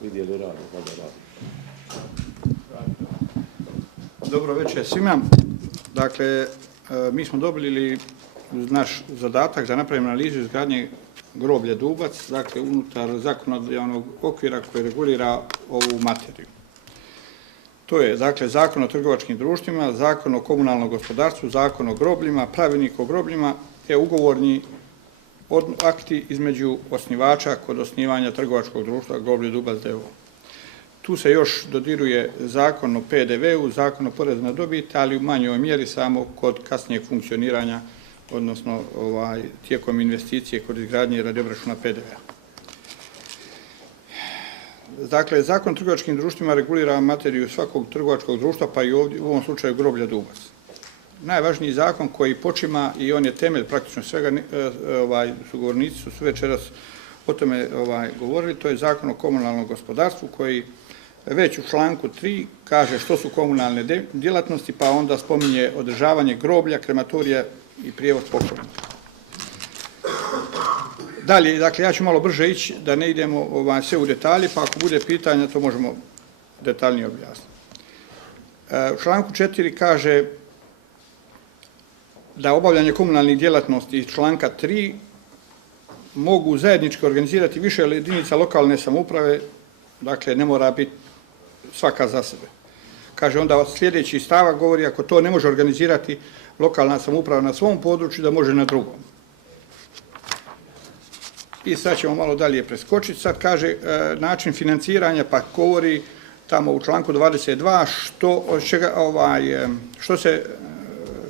vidjeli rado, kada radi. Dobro večer svima. Dakle, mi smo dobili naš zadatak da napravimo analizu izgradnje groblja Dubac, dakle unutar zakonodavnog okvira koji regulira ovu materiju. To je, dakle, Zakon o trgovačkim društvima, Zakon o komunalnom gospodarstvu, Zakon o grobljima, Pravilnik o grobljima te ugovorni akti između osnivača kod osnivanja trgovačkog društva Groblje Dubac d.o.o. Tu se još dodiruje Zakon o PDV-u, Zakon o porezu na dobit, ali u manjoj mjeri samo kod kasnijeg funkcioniranja, odnosno tijekom investicije kod izgradnje radi obračuna PDV-a. Dakle, Zakon o trgovačkim društvima regulira materiju svakog trgovačkog društva, pa i ovdje, u ovom slučaju Groblja Dubac. Najvažniji zakon koji počima i on je temelj praktično svega, sugovornici su večeras o tome govorili, to je Zakon o komunalnom gospodarstvu koji već u članku 3 kaže što su komunalne djelatnosti, pa onda spominje održavanje groblja, krematorija i prijevoz pokojnika. Dalje, dakle, ja ću malo brže ići da ne idemo sve u detalje, pa ako bude pitanja to možemo detaljnije objasniti. U članku 4 kaže da obavljanje komunalnih djelatnosti iz članka 3 mogu zajednički organizirati više jedinica lokalne samouprave, dakle ne mora biti svaka za sebe. Kaže onda sljedeći stavak govori ako to ne može organizirati lokalna samouprava na svom području, da može na drugom. I sad ćemo malo dalje preskočiti. Sad kaže način financiranja, pa govori tamo u članku 22 što se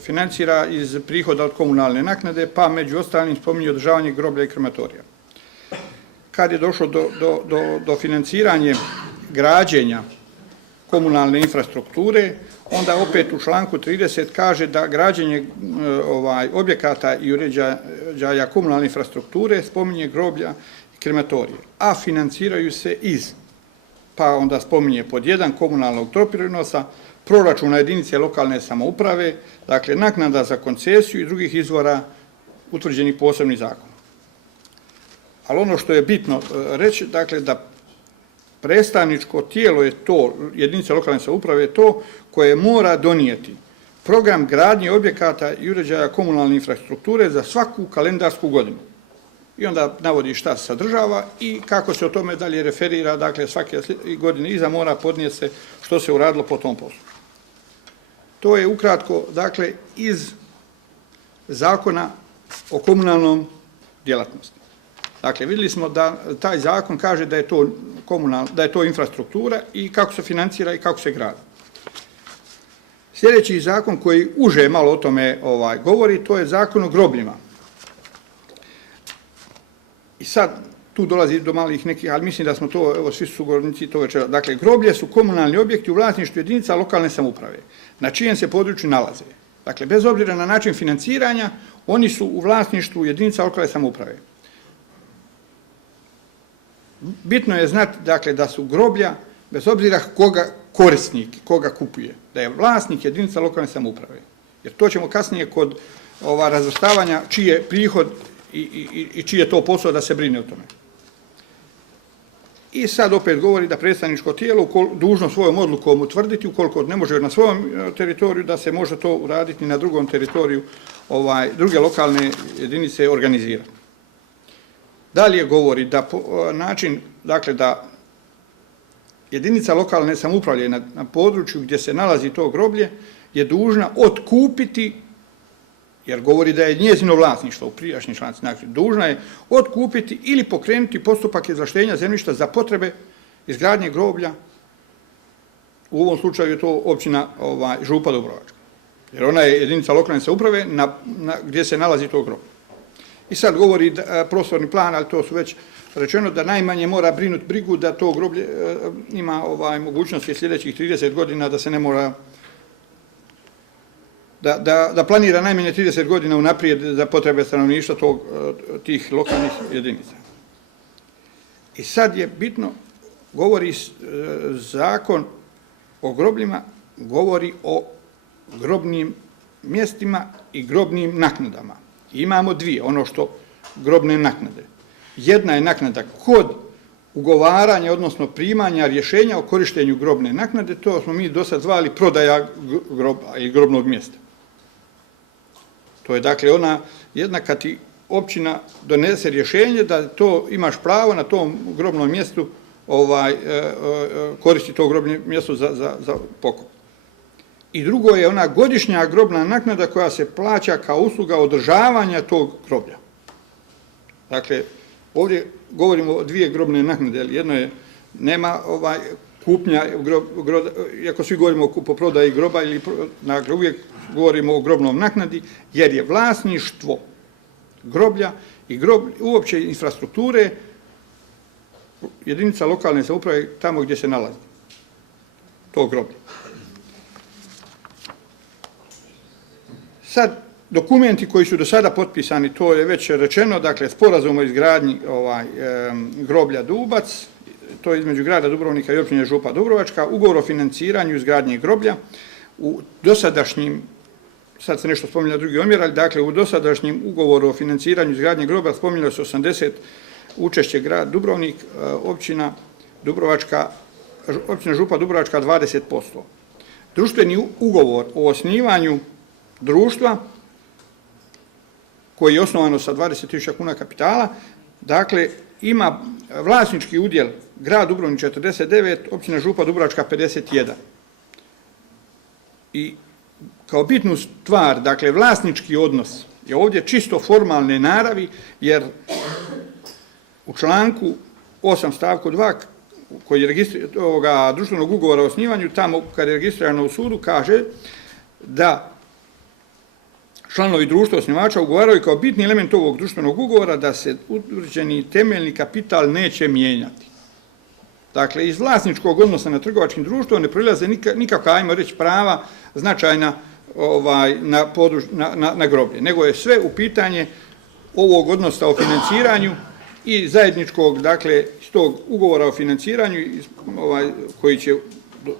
financira iz prihoda od komunalne naknade, pa među ostalim spominje održavanje groblja i krematorija. Kad je došlo do financiranja građenja komunalne infrastrukture, onda opet u članku 30 kaže da građenje objekata i uređaja komunalne infrastrukture spominje groblja i krematorije, a financiraju se iz, pa onda spominje pod 1 komunalnog doprinosa, proračuna jedinice lokalne samouprave, dakle naknada za koncesiju i drugih izvora utvrđenih posebnim zakonom. Ali ono što je bitno reći, dakle da predstavničko tijelo je to, jedinice lokalne samouprave je to koje mora donijeti program gradnje objekata i uređaja komunalne infrastrukture za svaku kalendarsku godinu. I onda navodi šta se sadržava i kako se o tome dalje referira, dakle svake godine iza mora podnijeti se što se uradilo po tom poslu. To je ukratko, dakle, iz Zakona o komunalnom djelatnosti. Dakle, vidjeli smo da taj zakon kaže da je to infrastruktura i kako se financira i kako se gradi. Sljedeći zakon koji uže malo o tome govori, to je Zakon o grobljima. I sad tu dolazi do malih nekih, ali mislim da smo to, evo svi su govornici to večera. Dakle, groblje su komunalni objekti u vlasništvu jedinica lokalne samouprave, na čijem se području nalaze. Dakle, bez obzira na način financiranja, oni su u vlasništvu jedinica lokalne samouprave. Bitno je znati, dakle, da su groblja, bez obzira koga korisnik, koga kupuje, da je vlasnik jedinica lokalne samouprave. Jer to ćemo kasnije kod razvrstavanja čiji je prihod i čiji je to posao da se brine o tome. I sad opet govori da predstavničko tijelo dužno svojom odlukom utvrditi, ukoliko ne može na svojom teritoriju, da se može to uraditi na drugom teritoriju druge lokalne jedinice organizirati. Dalje govori da način, dakle da jedinica lokalne samouprave na području gdje se nalazi to groblje je dužna otkupiti, jer govori da je njezino vlasništvo u prijašnjim člancima, znači dužna je otkupiti ili pokrenuti postupak izvlaštenja zemljišta za potrebe izgradnje groblja, u ovom slučaju je to općina Župa Dubrovačka, jer ona je jedinica lokalne samouprave gdje se nalazi to groblje. I sad govori prostorni plan, ali to su već rečeno, da najmanje mora brinuti brigu da to groblje ima mogućnosti sljedećih 30 godina da se ne mora, da planira najmanje 30 godina unaprijed za potrebe stanovništva tih lokalnih jedinica. I sad je bitno, govori Zakon o grobljima, govori o grobnim mjestima i grobnim naknadama. Imamo dvije, ono što grobne naknade. Jedna je naknada kod ugovaranja, odnosno primanja rješenja o korištenju grobne naknade, to smo mi do sad zvali prodaja groba ili grobnog mjesta. To je dakle ona jedna kad ti općina donese rješenje da to imaš pravo na tom grobnom mjestu koristi to grobno mjesto za pokop. I drugo je ona godišnja grobna naknada koja se plaća kao usluga održavanja tog groblja. Dakle, ovdje govorimo o dvije grobne naknade, jedno je, nema kupnja, iako svi govorimo o kupoprodaji groba, dakle, uvijek govorimo o grobnom naknadi, jer je vlasništvo groblja i uopće infrastrukture jedinica lokalne samouprave tamo gdje se nalazi to groblje. Sad, dokumenti koji su do sada potpisani, to je već rečeno, dakle, sporazum o izgradnji groblja Dubac, to je između grada Dubrovnika i općine Župa Dubrovačka, ugovor o financiranju izgradnje groblja, u dosadašnjim, sad se nešto spominja drugi omjer, ali dakle, u dosadašnjim ugovoru o financiranju izgradnje groblja spominjalo se 80 učešće grad Dubrovnik, općina Župa Dubrovačka 20%. Društveni ugovor o osnivanju društva koji je osnovano sa 20.000 kuna kapitala, dakle, ima vlasnički udjel grad Dubrovnik 49, općina Župa Dubrovačka 51. I kao bitnu stvar, dakle, vlasnički odnos je ovdje čisto formalne naravi, jer u članku 8 stavku 2 koji je društvenog ugovora o osnivanju, tamo kad je registrirano u sudu, kaže da članovi društva osnivača ugovaraju kao bitni element ovog društvenog ugovora da se utvrđeni temeljni kapital neće mijenjati. Dakle, iz vlasničkog odnosa na trgovačkim društvom ne proizlaze nikakva, ajmo reći, prava značajna na groblje, nego je sve u pitanje ovog odnosa o financiranju i zajedničkog, dakle, iz tog ugovora o financiranju koji će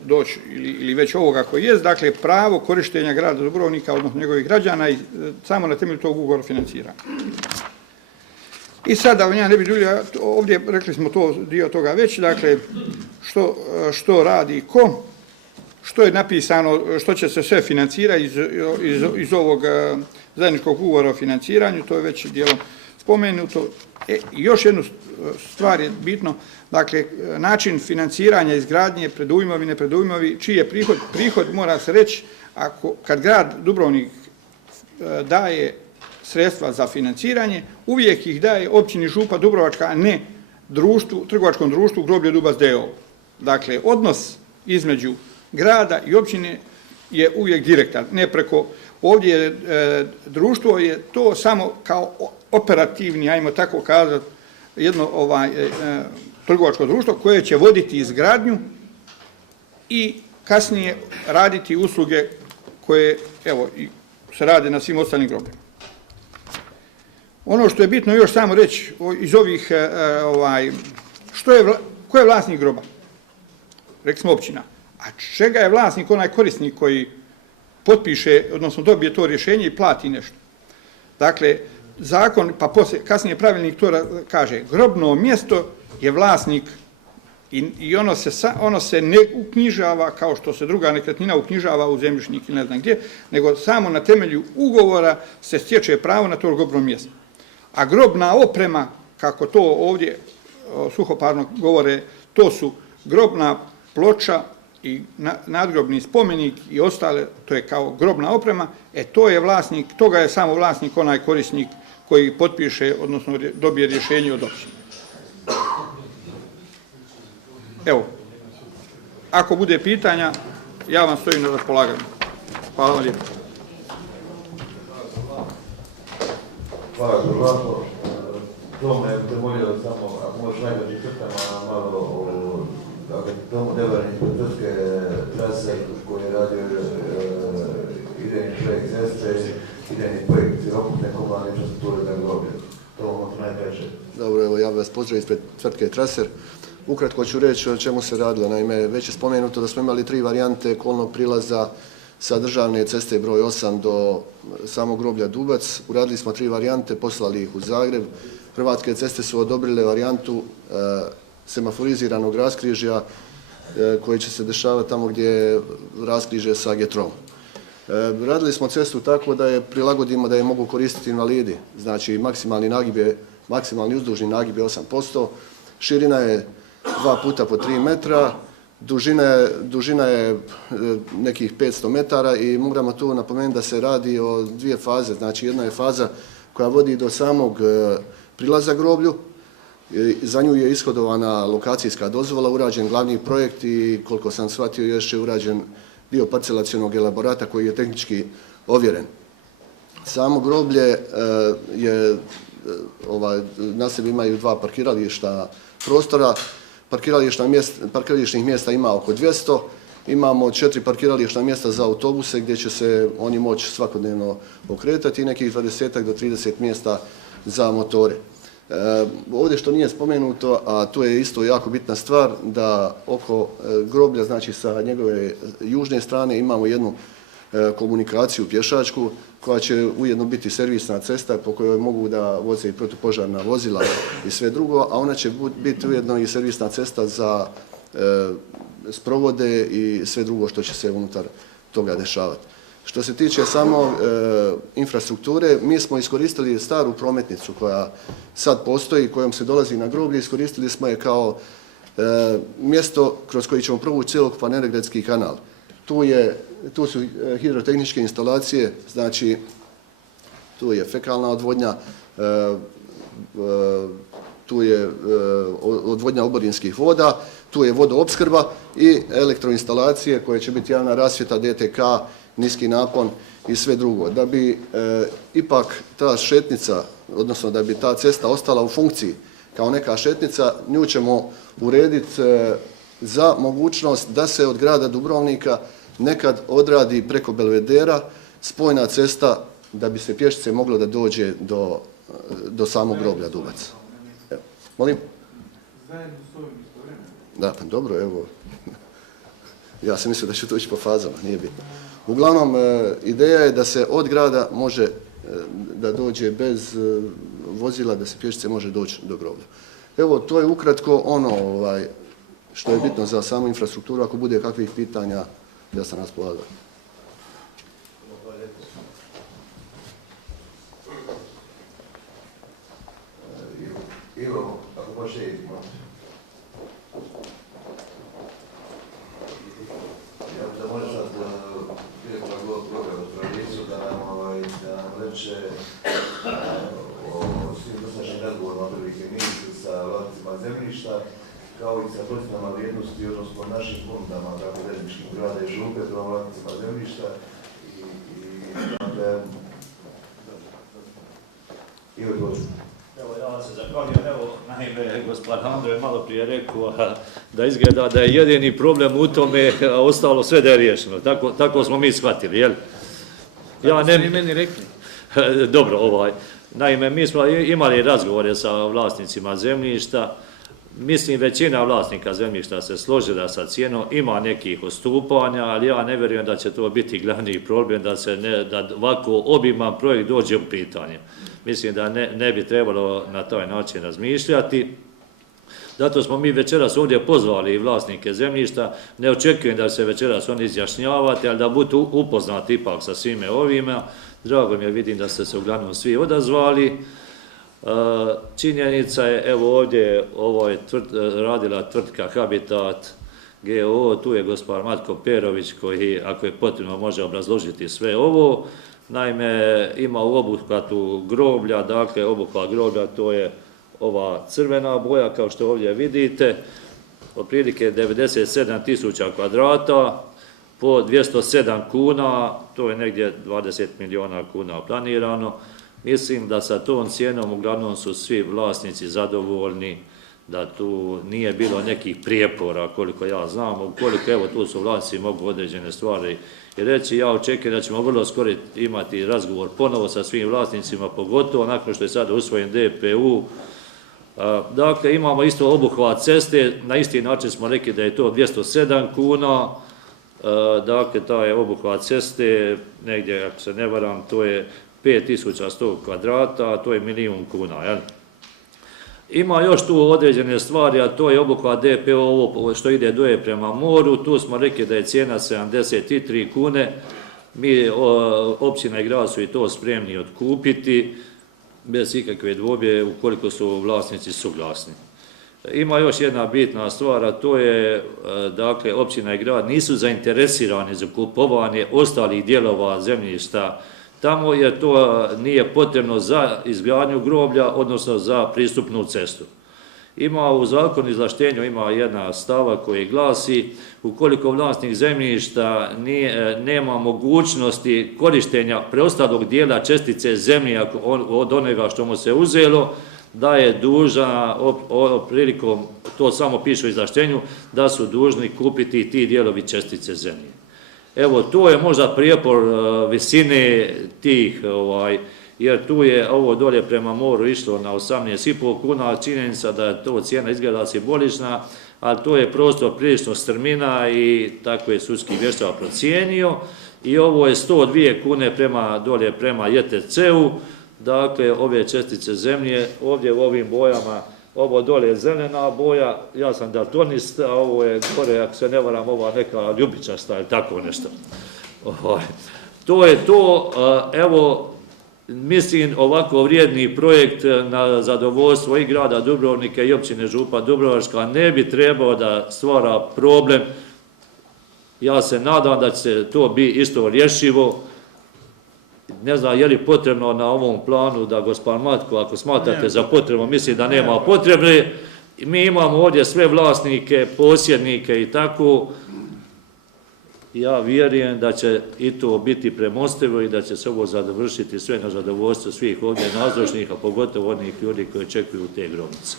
doći, ili već ovoga koji je, dakle, pravo korištenja grada Dubrovnika, odnosno njegovih građana, i samo na temelju tog ugovora o financiranju. I sada, ja ne bih duljio, ovdje rekli smo to, dio toga već, dakle, što radi ko, što je napisano, što će se sve financirati iz ovog zajedničkog ugovora o financiranju, to je već dijelom spomenuto. Još jednu stvar je bitno, dakle, način financiranja izgradnje predujmovi, ne predujmovi, čiji je prihod? Prihod, mora se reći, kad grad Dubrovnik daje sredstva za financiranje, uvijek ih daje općini Župa Dubrovačka, a ne trgovačkom društvu Groblje Dubac d.o.o. Dakle, odnos između grada i općine je uvijek direktan, ne preko, ovdje društvo je to samo kao operativni, ajmo tako kazati, jedno trgovačko društvo koje će voditi izgradnju i kasnije raditi usluge koje, evo, se rade na svim ostalim grobljima. Ono što je bitno još samo reći iz ovih, ko je vlasnik groba? Rekli smo općina. A čega je vlasnik onaj korisnik koji potpiše, odnosno dobije to rješenje i plati nešto? Dakle, zakon, pa kasnije pravilnik to kaže, grobno mjesto je vlasnik i ono se ne uknjižava kao što se druga nekretnina uknjižava u zemljišnik ili ne znam gdje, nego samo na temelju ugovora se stječe pravo na to grobno mjesto. A grobna oprema, kako to ovdje suhoparno govore, to su grobna ploča i nadgrobni spomenik i ostale, to je kao grobna oprema, to je vlasnik, toga je samo vlasnik onaj korisnik koji potpiše, odnosno dobije rješenje od općine. Evo, ako bude pitanja, ja vam stojim na raspolaganju. Hvala vam lijepo. Hvala Žurvato. To me demolio samo, ako možeš najbolji crtama, malo o tomu delovanje inspektorske trase koji je radio idejni projekt Zestre, idejni projekt cjelokupne komunalne infrastrukture za groblje. To vam najpreće. Dobro, evo ja bih vas pozdravio ispred tvrtke Traser. Ukratko ću reći o čemu se radilo. Naime, već je spomenuto da smo imali 3 varijante kolnog prilaza sa državne ceste broj 8 do samog groblja Dubac. Uradili smo 3 varijante, poslali ih u Zagreb. Hrvatske ceste su odobrile varijantu semaforiziranog raskrižja koji će se dešavati tamo gdje je raskrižje sa Getrom. Radili smo cestu tako da je prilagodimo da je mogu koristiti invalidi, znači maksimalni uzdužni nagib je 8%, širina je 2 puta po 3 metra, dužina je nekih 500 metara i moramo tu napomenuti da se radi o dvije faze. Znači jedna je faza koja vodi do samog prilaza groblju, za nju je ishodovana lokacijska dozvola, urađen glavni projekt i koliko sam shvatio još je urađen dio parcelacionog elaborata koji je tehnički ovjeren. Samo groblje na sebi imaju 2 parkirališta prostora, parkirališnih mjesta ima oko 200, imamo 4 parkirališna mjesta za autobuse gdje će se oni moći svakodnevno okretati i nekih 20 do 30 mjesta za motore. Ovdje što nije spomenuto, a to je isto jako bitna stvar, da oko groblja, znači sa njegove južne strane imamo jednu komunikaciju pješačku koja će ujedno biti servisna cesta po kojoj mogu da voze i protupožarna vozila i sve drugo, a ona će biti ujedno i servisna cesta za sprovode i sve drugo što će se unutar toga dešavati. Što se tiče samo infrastrukture, mi smo iskoristili staru prometnicu koja sad postoji, kojom se dolazi na groblje, iskoristili smo je kao mjesto kroz koje ćemo provući cjelokupan energetski kanal. Tu su hidrotehničke instalacije, znači tu je fekalna odvodnja, tu je odvodnja oborinskih voda, tu je vodoopskrba i elektroinstalacije koje će biti javna rasvjeta, DTK, niski napon i sve drugo. Da bi ipak ta šetnica, odnosno da bi ta cesta ostala u funkciji kao neka šetnica, nju ćemo urediti za mogućnost da se od grada Dubrovnika nekad odradi preko Belvedera spojna cesta da bi se pješice moglo da dođe do samog groblja Dubac. Evo. Molim? Da, pa dobro, evo. Ja sam mislio da ću to ići po fazama, nije bitno. Uglavnom, ideja je da se od grada može da dođe bez vozila, da se pješice može doći do groblja. Evo, to je ukratko ono što je bitno za samu infrastrukturu. Ako bude kakvih pitanja, ja sam raspolagao. Ivo, ako može idemo. Ja da može sad direktora groblja gospodarnicu da nam reče o svim dosadašnjim razgovorima prilike ministri sa vlasnicima zemljišta, kao i sa procjenama vrijednosti, odnosno našim ponudama, dakle, zajedničkim grada i župe prema vlasnicima zemljišta i odložu. Evo, ja vam se zahvaljujem. Evo, naime, gospodin Andro je malo prije rekao da izgleda da je jedini problem u tome, a ostalo sve da je riješeno. Tako smo mi shvatili, jel? Tako ste i meni rekli. Dobro, naime, mi smo imali razgovore sa vlasnicima zemljišta. Mislim, većina vlasnika zemljišta se složila sa cijenom, ima nekih odstupanja, ali ja ne vjerujem da će to biti glavni problem, da ovako obiman projekt dođe u pitanje. Mislim da ne bi trebalo na taj način razmišljati. Zato smo mi večeras ovdje pozvali vlasnike zemljišta, ne očekujem da se večeras oni izjašnjavati, ali da budu upoznati ipak sa svime ovima. Drago mi je, vidim da ste se uglavnom svi odazvali. Činjenica je, evo ovdje, ovo je radila tvrtka Habitat GO, tu je gospodin Matko Perović koji, ako je potrebno, može obrazložiti sve ovo. Naime, ima u obuhvatu groblja, dakle obuhvat groblja, to je ova crvena boja, kao što ovdje vidite, otprilike 97.000 kvadrata, po 207 kuna, to je negdje 20 milijuna kuna planirano. Mislim da sa tom cijenom uglavnom su svi vlasnici zadovoljni, da tu nije bilo nekih prijepora, koliko ja znam, ukoliko evo tu su vlasnici mogu određene stvari i reći. Ja očekujem da ćemo vrlo skoro imati razgovor ponovo sa svim vlasnicima, pogotovo nakon što je sada usvojen DPU. Dakle, imamo isto obuhvat ceste, na isti način smo rekli da je to 207 kuna, dakle, taj obuhvat ceste, negdje, ako se ne varam, to je 5100 kvadrata, to je 1.000.000 kuna, jel? Ima još tu određene stvari, a to je obuhvat DPO, ovo što ide dolje prema moru, tu smo rekli da je cijena 73 kune, mi, općina i grad su i to spremni otkupiti, bez ikakve dvojbe, ukoliko su vlasnici suglasni. Ima još jedna bitna stvar, a to je, dakle, općina i grad nisu zainteresirani za kupovanje ostalih dijelova zemljišta tamo, jer to nije potrebno za izgradnju groblja, odnosno za pristupnu cestu. Ima u zakonu o izvlaštenju ima jedna stava koji glasi: ukoliko vlasnik zemljišta nema mogućnosti korištenja preostalog dijela čestice zemlje od onoga što mu se uzelo, da je dužan, prilikom, to samo piše u izvlaštenju, da su dužni kupiti ti dijelovi čestice zemlje. Evo, to je možda prijepor visine tih, jer tu je ovo dolje prema moru išlo na 18,5 kuna, činjenica da je to cijena izgleda simbolična, ali to je prostor prilično strmina i tako je sudski vještak procijenio. I ovo je 102 kune dolje prema JTC-u, dakle, ove čestice zemlje, ovdje u ovim bojama, ovo dole je zelena boja, ja sam daltonist, a ovo je gore, ako se ne varam, ova neka ljubičasta ili tako nešto. To je to, evo, mislim, ovako vrijedni projekt na zadovoljstvo i grada Dubrovnika i općine Župa Dubrovačka ne bi trebao da stvara problem. Ja se nadam da će to biti isto rješivo. Ne znam je li potrebno na ovom planu da gospodin Matko, ako smatrate za potrebu, mislim da nema potrebe. Mi imamo ovdje sve vlasnike, posjednike i tako. Ja vjerujem da će i to biti premostivo i da će se ovo završiti sve na zadovoljstvo svih ovdje nazočnih, a pogotovo onih ljudi koji čekuju te grobnice.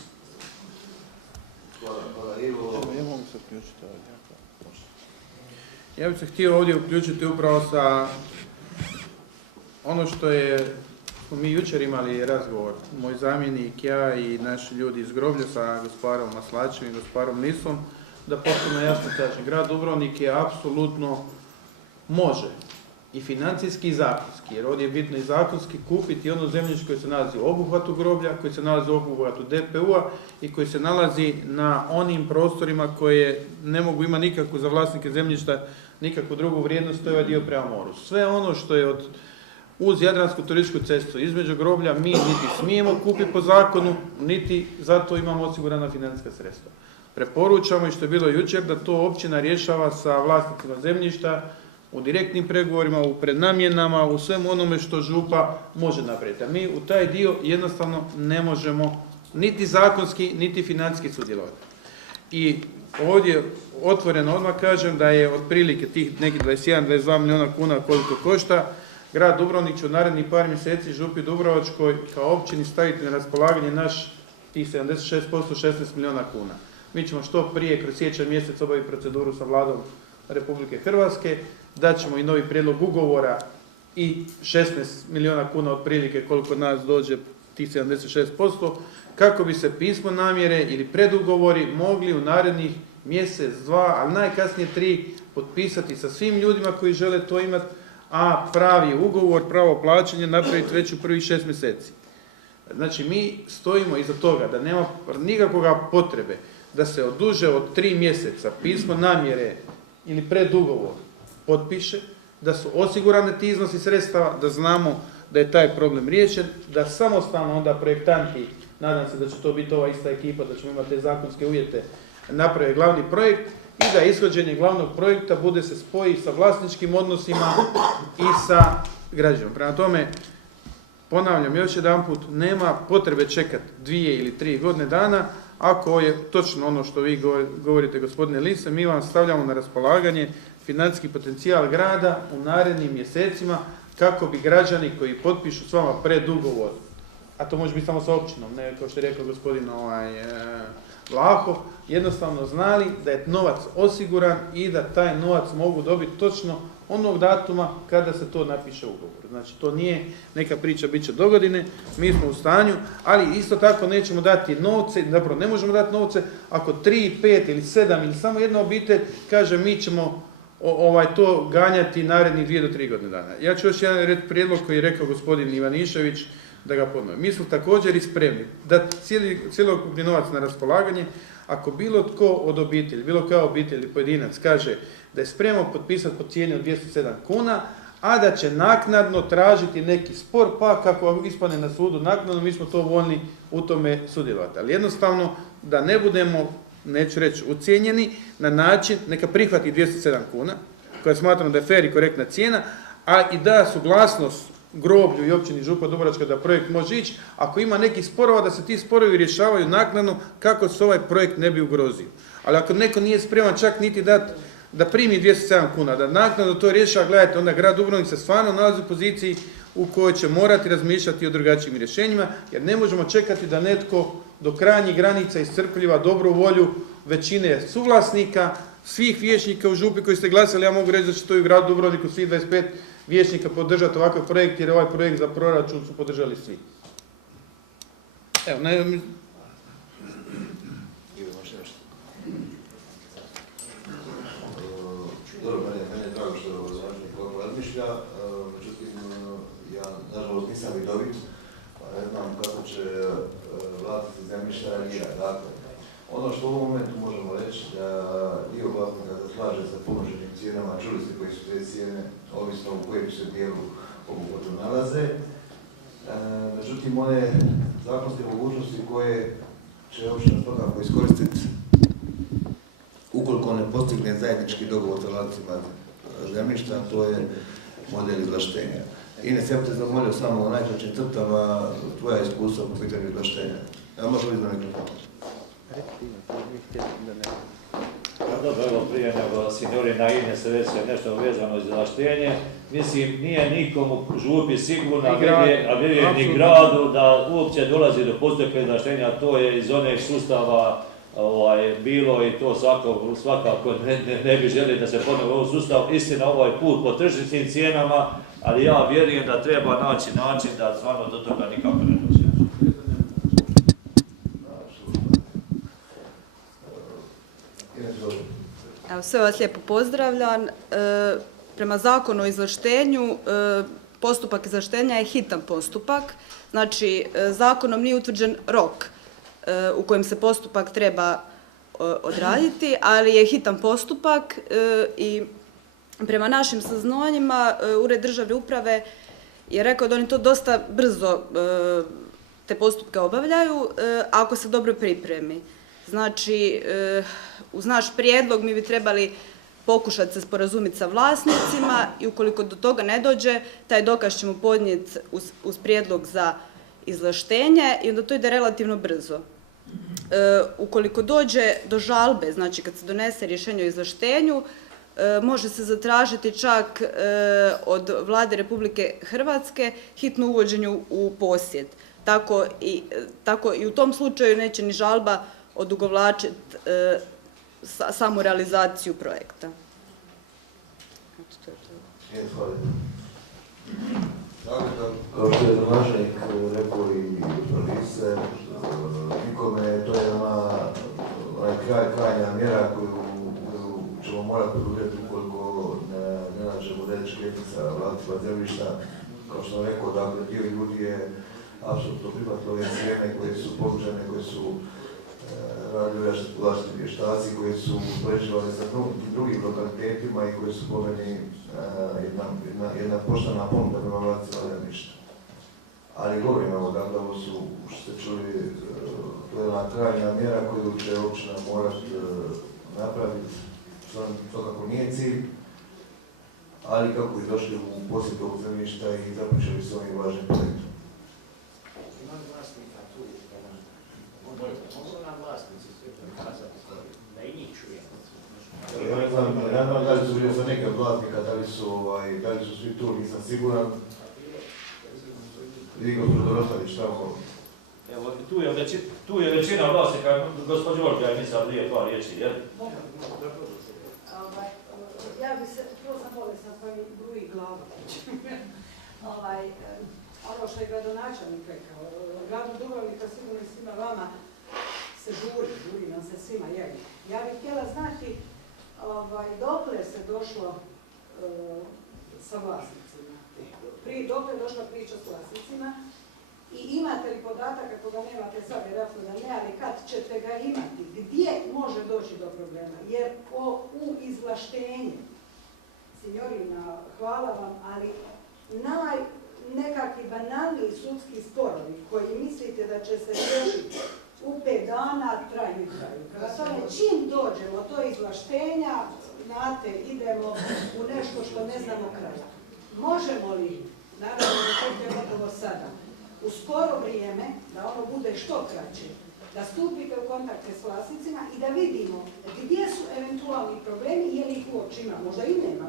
Ja bih se htio ovdje uključiti upravo sa ono što smo mi jučer imali razgovor, moj zamjenik, ja i naši ljudi iz groblja sa gospodarom Maslačem i gospodarom Nisom, da potpuno jasno kažem, grad Dubrovnik je apsolutno može i financijski i zakonski, jer ovdje je bitno i zakonski kupiti ono zemljište koje se nalazi u obuhvatu groblja, koji se nalazi u obuhvatu DPU-a i koji se nalazi na onim prostorima koje ne mogu imati nikakvu za vlasnike zemljišta, nikakvu drugu vrijednost, to je ovaj dio prema moru. Sve ono što je uz Jadransku turističku cestu između groblja mi niti smijemo kupiti po zakonu, niti zato imamo osigurana financijska sredstva. Preporučamo i što je bilo jučer da to općina rješava sa vlasnicima zemljišta u direktnim pregovorima, u prednamjenama, u svemu onome što župa može napraviti. A mi u taj dio jednostavno ne možemo niti zakonski, niti financijski sudjelovati. I ovdje otvoreno odmah kažem da je otprilike tih nekih 21-22 milijuna kuna koliko košta, grad Dubrovnik će u narednih par mjeseci Župi Dubrovačkoj kao općini staviti na raspolaganje naš tih 76%, 16 milijuna kuna. Mi ćemo što prije kroz siječanj mjesec obaviti proceduru sa Vladom Republike Hrvatske, daćemo i novi prijedlog ugovora i 16 milijuna kuna otprilike koliko nas dođe tih 76%, kako bi se pismo namjere ili predugovori mogli u narednih mjesec, dva, ali najkasnije 3 potpisati sa svim ljudima koji žele to imati, a pravi ugovor, pravo plaćanje napraviti već u prvih 6 mjeseci. Znači, mi stojimo iza toga da nema nikakvoga potrebe da se duže od 3 mjeseca pismo namjere ili predugovor potpiše, da su osigurane ti iznosi sredstava, da znamo da je taj problem riješen, da samostalno onda projektanti, nadam se da će to biti ova ista ekipa, da ćemo imati te zakonske uvjete, naprave glavni projekt i da ishođenje glavnog projekta bude se spoji sa vlasničkim odnosima i sa građanom. Prema tome, ponavljam još jedanput, nema potrebe čekati 2 ili 3 godine dana. Ako je točno ono što vi govorite, gospodine Lise, mi vam stavljamo na raspolaganje financijski potencijal grada u narednim mjesecima kako bi građani koji potpišu s vama predugovor, a to može biti samo sa općinom, ne kao što je rekao gospodin Vlaho, jednostavno znali da je novac osiguran i da taj novac mogu dobiti točno onog datuma kada se to napiše u ugovoru. Znači, to nije neka priča, bit će dogodine, mi smo u stanju, ali isto tako nećemo dati novce, zapravo ne možemo dati novce ako 3, 5 ili 7 ili samo jedna obitelj kaže mi ćemo to ganjati narednih 2 do 3 godine dana. Ja ću još jedan prijedlog koji je rekao gospodin Ivanišević, da ga ponovim. Mi smo također i spremni da cjelokupni novac na raspolaganje, ako bilo tko od obitelji, bilo koja obitelj ili pojedinac kaže da je spreman potpisati po cijeni od 207 kuna, a da će naknadno tražiti neki spor, pa kako ispane na sudu naknadno, mi smo to voljni u tome sudjelovati. Ali jednostavno da ne budemo, neću reći, ucijenjeni na način, neka prihvati 207 kuna, koja smatramo da je fer i korektna cijena, a i da suglasnost groblju i općini Župa Dubrovačka da projekt može ići, ako ima nekih sporova, da se ti sporovi rješavaju naknadno kako se ovaj projekt ne bi ugrozio. Ali ako neko nije spreman čak niti da primi 207 kuna, da naknadno to rješava, gledajte, onda grad Dubrovnik se stvarno nalazi u poziciji u kojoj će morati razmišljati o drugačijim rješenjima, jer ne možemo čekati da netko do krajnjih granica iscrpljiva dobru volju većine suvlasnika, svih vijećnika u Župi koji ste glasali. Ja mogu reći da će to i u gradu Dubrovniku svih 25 vijećnika podržati ovakav projekt, jer ovaj projekt za proračun su podržali svi. Evo, Dobro, meni je drago što zvačnik kako razmišlja, međutim, ja nažalost nisam vidovit, pa ne znam kako će vlasnici zemljišta reagirati. Dakle, ono što u ovom momentu možemo reći da dio vlasnika se slaže sa ponuđenim cijenama, čuli ste koji su te cijene, ovisno u kojem se dijelu obuhvatu nalaze. Međutim, one zakonske mogućnosti koje će općina svakako iskoristiti ukoliko ne postigne zajednički dogovor sa vlasnicima zemljišta, to je model izvlaštenja. Ines, ja bih te zamolio samo u najkraćim crtama tvoja iskustva po pitanju izvlaštenja. Ja možemo izvan mikrofon. Dobro, evo prije nego signorina Ines reče nešto vezano za izvlaštenje. Mislim, nije nikomu u Župi sigurno, a vjerujem ni gradu, da uopće dolazi do postupka izvlaštenja, to je iz onih sustava bilo i to svakako ne bi želi da se ponovi ovaj sustav. Istina, ovaj put po tržišnim cijenama, ali ja vjerujem da treba naći način da stvarno do toga nikako ne dođe. Evo, sve vas lijepo pozdravljam. Prema zakonu o izvlaštenju, postupak izvlaštenja je hitan postupak. Znači, zakonom nije utvrđen rok u kojem se postupak treba odraditi, ali je hitan postupak i prema našim saznanjima Ured državne uprave je rekao da oni to dosta brzo te postupke obavljaju ako se dobro pripremi. Znači, uz naš prijedlog mi bi trebali pokušati se sporazumiti sa vlasnicima i ukoliko do toga ne dođe, taj dokaz ćemo podnijeti uz prijedlog za izvlaštenje i onda to ide relativno brzo. Ukoliko dođe do žalbe, znači kad se donese rješenje o izvlaštenju, može se zatražiti čak od Vlade Republike Hrvatske hitno uvođenje u posjed. Tako i u tom slučaju neće ni žalba odugovlačiti samu realizaciju projekta. Kao što je domažnik rekao i Prvice, nikome to je krajnja mjera koju ćemo morati poduzeti ukoliko ne nađemo zajednički jezik sa vlasnicima zemljišta. Kao što sam rekao, dakle, dio ljudi je apsolutno prihvatilo ove cijene koje su ponuđene, koje su radili vlastni vještaci, koji su uspoređivali sa drugim lokalitetima i koji su po meni jedna poštena ponuda prema vlasnicima zemljišta. Ali govorim, evo, dakle, ovo su, što ste čuli, to je jedna krajnja mjera koju će općina morati napraviti. Svakako nije cilj, ali kako bi došli u posjed ovog zemljišta i započeli s ovim važnim projektom. Mogu nam vlasnici sve pokazati da i njih čujemo? Ja znam da li su bili za neke od vlasnika, da li su svi tu, nisam siguran. I gospodin Dorostalić tamo. Evo, tu je većina vlasnika, gospođo Olga, ja nisam dvije dva riječi, jel? Ja bi se, prvo sam bolesna pa mi bruji glava. Ono što je gradonačelnik rekao, gradu Dubrovnika sigurno i svima vama se žuri nam se svima jeli. Ja bih htjela znati dokle se došlo sa vlasnicima. Dokle je došla priča s vlasnicima I imate li podatak, ako ga nemate sad, vjerojatno da ne, ali kad ćete ga imati, gdje može doći do problema? Jer u izvlaštenje, signorina, hvala vam, ali nekakvi banalni sudski sporovi koji mislite da će se riješiti u 5 dana traju. Prema tome, čim dođemo do izvlaštenja, znate, idemo u nešto što ne znamo kraja. Možemo li, naravno da to je gotovo sada, u skoro vrijeme, da ono bude što kraće, da stupite u kontakte s vlasnicima i da vidimo gdje su eventualni problemi, je li ih uopće ima, možda i nema,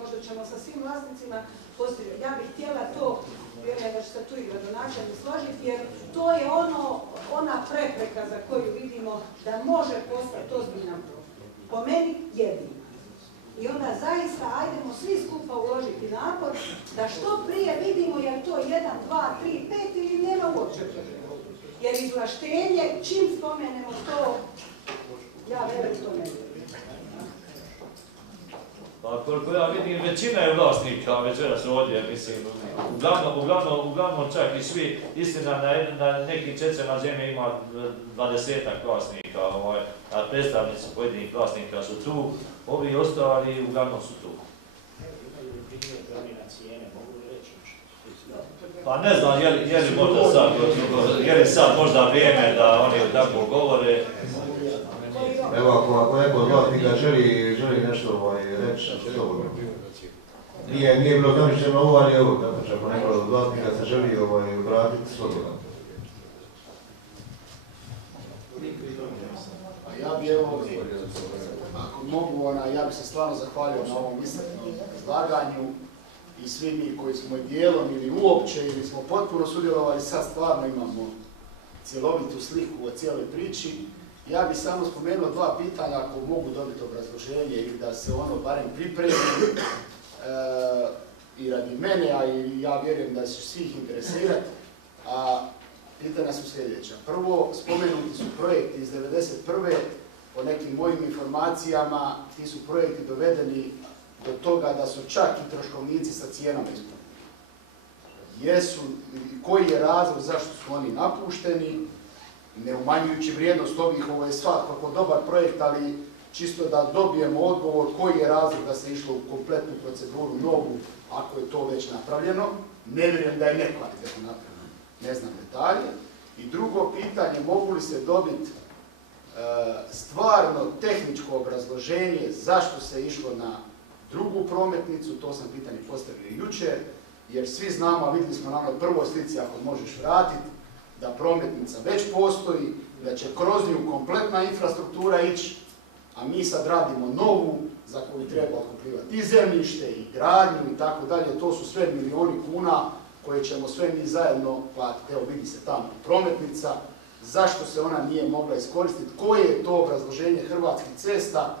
možda ćemo sa svim vlasnicima postaviti. Ja bih htjela to, vjerujem da će se tu i gradonačelnik složiti, jer to je ona prepreka za koju vidimo da može postati ozbiljan problem. Po meni jedino. I onda zaista ajdemo svi skupa uložiti napor da što prije vidimo je li to 1, 2, 3, 5 ili nema uopće problema. Jer izvlaštenje, čim spomenemo to, ja verujem to ne vidim. Pa koliko ja vidim, većina je vlasnika večeras ovdje, mislim, uglavnom čak i svi, istina na nekim četvrima zemlje ima 20-ak vlasnika, a predstavnici pojedinih vlasnika su tu, ovi ostali uglavnom su tu. Imaju li primjer promjena cijene, mogu li reći nešto? Pa ne znam, je li sad možda vrijeme da oni tako govore. Evo, ako neko od vlasnika želi nešto reći, slobodno. Nije bilo zamišljeno ovo, ali evo, ako neko od vlasnika se želi vratiti, slobodno. Ja bi ako mogu, ja bi se stvarno zahvalio na ovom iscrpnom izlaganju i svi mi koji smo dijelom ili uopće ili smo potpuno sudjelovali, sad stvarno imamo cjelovitu sliku o cijeloj priči. Ja bih samo spomenuo 2 pitanja ako mogu dobiti obrazloženje ili da se ono barem pripremi i radi mene, a i ja vjerujem da će svih interesirati. A pitanja su sljedeća. Prvo, spomenuti su projekti iz 1991. Po nekim mojim informacijama, ti su projekti dovedeni do toga da su čak i troškovnici sa cijenama ispunjeni. Jesu, koji je razlog zašto su oni napušteni, ne umanjujući vrijednost ovih, ovo je svakako dobar projekt, ali čisto da dobijemo odgovor koji je razlog da se išlo u kompletnu proceduru novu, ako je to već napravljeno. Ne vjerujem da je nekvalitetno napravljeno, ne znam detalje. I drugo pitanje, mogu li se dobiti stvarno tehničko obrazloženje zašto se išlo na drugu prometnicu, to sam pitanje postavio jučer, jer svi znamo, a vidjeli smo na onoj prvoj slici, ako možeš vratiti, da prometnica već postoji, da će kroz nju kompletna infrastruktura ići, a mi sad radimo novu za koju treba otkupljivati i zemljište i gradnju i tako dalje. To su sve milioni kuna koje ćemo sve mi zajedno platiti. Evo vidi se tamo prometnica, zašto se ona nije mogla iskoristiti, koje je to obrazloženje Hrvatskih cesta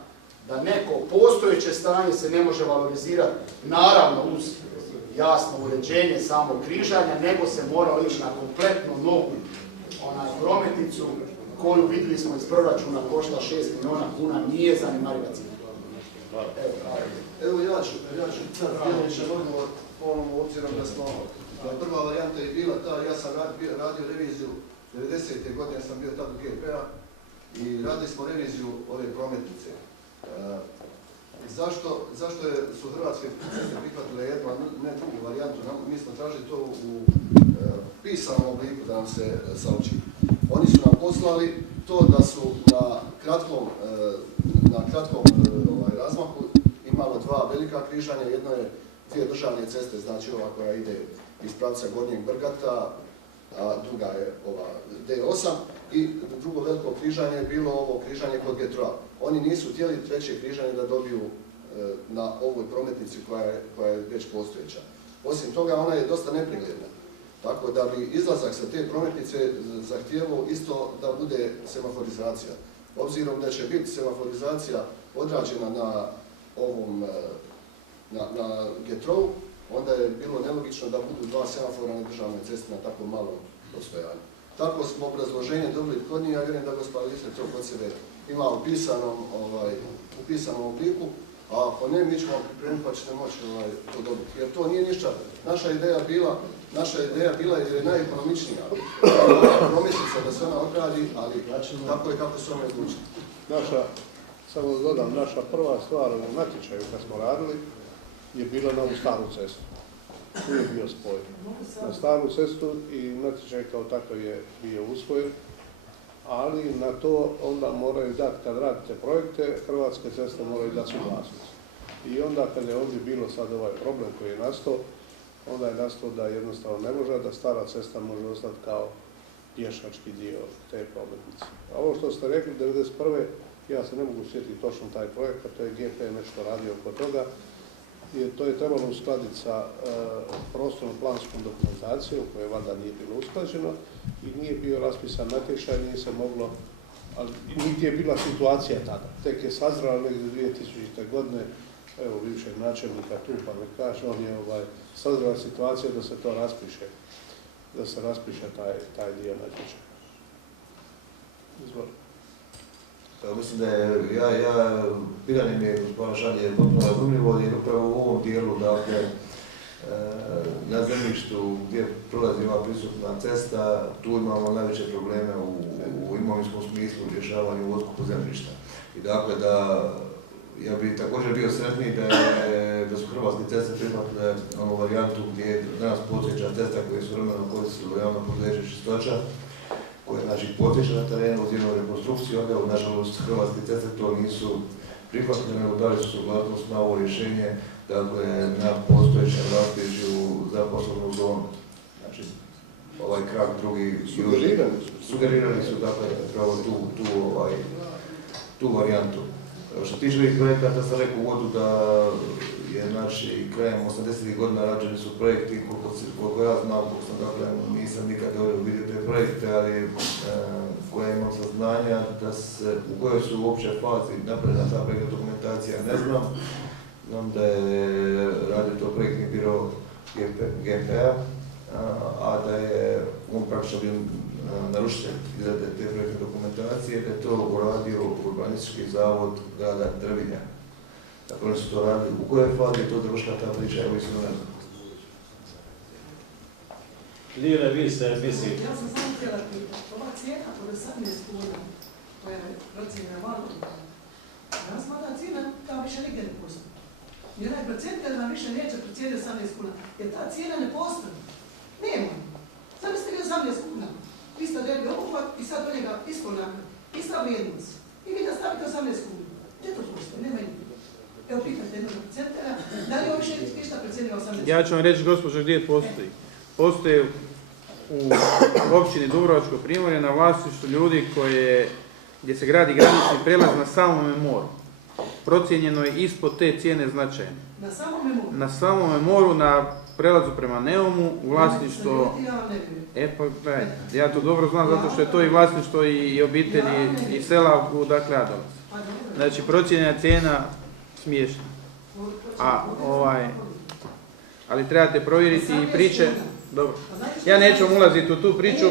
da neko postojeće stanje se ne može valorizirati, naravno uz jasno uređenje samog križanja, nego se moralo ići na kompletnu novu prometnicu koju vidjeli smo iz proračuna košta 6 milijuna kuna, nije zanemariva cijena. Evo ja ću sad djelovičan odgovor ponovno obzirom da prva varijanta je bila ta, ja sam radio reviziju 90. godine, sam bio tad u GP-a i radili smo reviziju ove prometnice. Zašto su Hrvatske ceste prihvatile jednu, a ne drugu varijantu? Mi smo tražili to u pisanom obliku da nam se sauči. Oni su nam poslali to da su na kratkom razmaku imalo 2 velika križanja. Jedno je 2 državne ceste, znači ova koja ide iz pravca Gornjeg Brgata, a druga je ova D8 i drugo veliko križanje je bilo ovo križanje kod Getroa. Oni nisu htjeli treće križanje da dobiju na ovoj prometnici koja je već postojeća. Osim toga, ona je dosta nepregledna. Tako da bi izlazak sa te prometnice zahtijevao isto da bude semaforizacija. Obzirom da će biti semaforizacija odrađena na Getrovu, onda je bilo nelogično da budu 2 semafora na državnoj cesti na tako malom postojanju. Tako smo obrazloženje dobili kod njih, ja vjerujem da gospodin Lisner to kod sebe ima u pisanom obliku A ako ne, mi ćemo pripremiti pa ćete moći to dobiti. Jer to nije ništa. Naša ideja bila jer je najekonomičnija. Promislica da se ona odradi, ali tako je kako su one odlučili. Samo da dodam, naša prva stvar u natječaju kad smo radili je bila na ovu staru cestu. Tu je bio spoj. Na staru cestu i natječaj kao tako je bio usvojen, ali na to onda moraju dati, kad radite projekte, Hrvatske ceste moraju dati suglasnost. I onda kad je ovdje bilo sad ovaj problem koji je nastao, onda je nastao da jednostavno ne može, da stara cesta može ostati kao pješački dio te prometnice. A ovo što ste rekli, 1991. ja se ne mogu sjetiti točno taj projekt, a to je GP nešto radio oko toga. I to je trebalo uskladiti sa prostorno-planskom dokumentacijom, koja valjda nije bilo usklađeno i nije bio raspisan natječaj, nije se moglo, ali niti je bila situacija tada. Tek je sazrala negdje 2000. godine, evo bivšeg načelnika tu, pa me kaže, on je sazrala situacija da se to raspiše, da se raspiše taj dio natječaja. Izvolite. Mislim da je, pitanje mi je gospodina Šalje potpuno razumljivo, jer upravo u ovom dijelu, dakle, na zemljištu gdje prolazi ova prisutna cesta, tu imamo najveće probleme u imovinskom smislu u rješavanju u otkupu zemljišta. I dakle, ja bi također bio sretniji da su Hrvatske ceste prihvatile onu varijantu gdje je danas postojeća cesta koje su vremenom koristilo javno poduzeće Čistoća, koje znači potiče na terenu uz jednu rekonstrukciju, onda nažalost Hrvatske ceste to nisu prihvatile, nego dali su suglasnost na ovo rješenje, dakle na postojećem raskrižju za poslovnu zonu. Znači, ovaj krak drugi sugerirali su dakle pravo tu varijantu. Što tiče ovih projekata, sam rekao u uvodu da je znači krajem 80. godina rađeni su projekti, koliko ja znam, nisam nikad vidio te projekte, ali koje imam saznanja u kojoj su uopće fazi napravljena ta projektna dokumentacija, ne znam. Znam da je radio to projektni biro GPA, a da je on praktično bio naručitelj izrade te projektne dokumentacije, da je to uradio Urbanistički zavod grada Trebinja. Dakle, oni su to radili. U kojoj fazi je to završila ta priča, evo iskreno ne znam. Lile, vi ste, mislim... Ja sam samo htjela pitati, ova cijena od 18 kuna, koja je procjena valutna, ja smatram da cijena ta više nigdje ne postoji. I onaj procjenitelj vam više neće procijeniti 18 kuna, jer ta cijena ne postoji. Nema. Sada ste vi 18 kuna. Vi ste odredili obuhvat i sad do njega isto nakon, ista vrijednost. I vi da stavite 18 kuna. Gdje to postoji? Nema nigdje. Evo pitajte jednog procjenitelja, da li je ovo više ništa procijenio 18 kuna? Ja ću vam reći, gospođo, gdje postoji. Postoji u općini Dubrovačko Primorje na vlasništvu ljudi gdje se gradi granični prijelaz na samome moru. Procijenjeno je ispod te cijene značajne. Na samome moru? Na samome moru, na prelazu prema Neumu, vlasništvo... Pa gledajte, ja to dobro znam zato što je to i vlasništvo i obitelji i sela odakle ja dolazim. Znači, procijenjena cijena smiješna. Ali trebate provjeriti i priče... Dobro. Ja neću ulaziti u tu priču.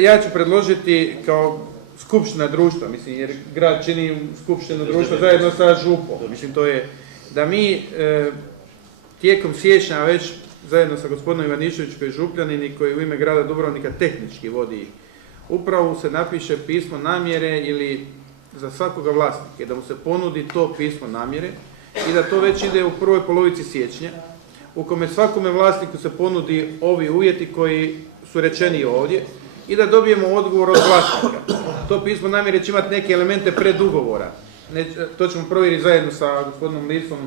Ja ću predložiti kao skupština društva, mislim, jer grad čini skupštinu društva zajedno sa župom. Mislim, to je da mi tijekom siječnja već zajedno sa gospodinom Ivaniševićem koji je župljanin i koji u ime grada Dubrovnika tehnički vodi upravu, se napiše pismo namjere ili za svakoga vlasnika, da mu se ponudi to pismo namjere i da to već ide u prvoj polovici siječnja, u kome svakome vlasniku se ponudi ovi uvjeti koji su rečeni ovdje i da dobijemo odgovor od vlasnika. To pismo namjere će imati neke elemente predugovora. To ćemo provjeriti zajedno sa gospodinom Lisom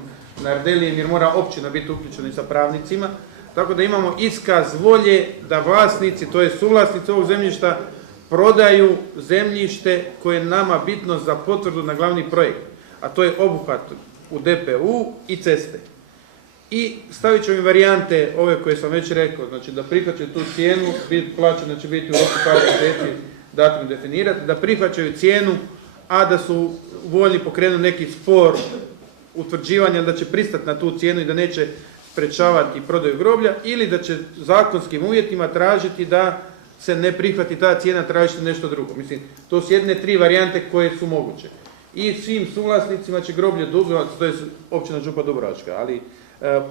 Nardelijem jer mora općina biti uključena sa pravnicima. Tako da imamo iskaz volje da vlasnici, to je suvlasnici ovog zemljišta, prodaju zemljište koje je nama bitno za potvrdu na glavni projekt. A to je obuhvat u DPU i ceste. I stavit ću im varijante, ove koje sam već rekao, znači da prihvaćaju tu cijenu, plaćena će biti u roku par mjeseci datum definirati, da prihvaćaju cijenu, a da su voljni pokrenuti neki spor utvrđivanja da će pristati na tu cijenu i da neće sprečavati prodaju groblja, ili da će zakonskim uvjetima tražiti da se ne prihvati ta cijena, tražiti nešto drugo. Mislim, to su jedne tri varijante koje su moguće. i svim suvlasnicima će groblje Dubovac, to je općina Župa Dubrovačka, ali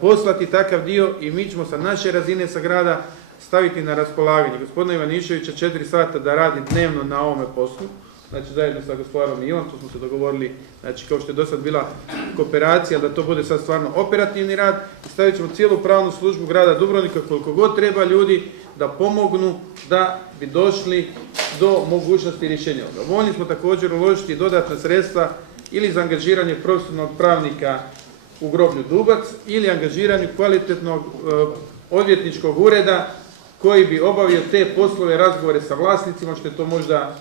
poslati takav dio i mi ćemo sa naše razine sa grada staviti na raspolaganje gospodina Ivaniševića 4 sata da radi dnevno na ovome poslu, znači zajedno sa gospodarom Ivan, tu smo se dogovorili, znači kao što je do sad bila kooperacija, da to bude sad stvarno operativni rad i stavit ćemo cijelu pravnu službu grada Dubrovnika koliko god treba ljudi da pomognu da bi došli do mogućnosti rješenja ovoga. Voljni smo također uložiti dodatna sredstva ili za angažiranje profesionalnog pravnika u groblju Dubac ili angažiranju kvalitetnog odvjetničkog ureda koji bi obavio te poslove, razgovore sa vlasnicima, što je to možda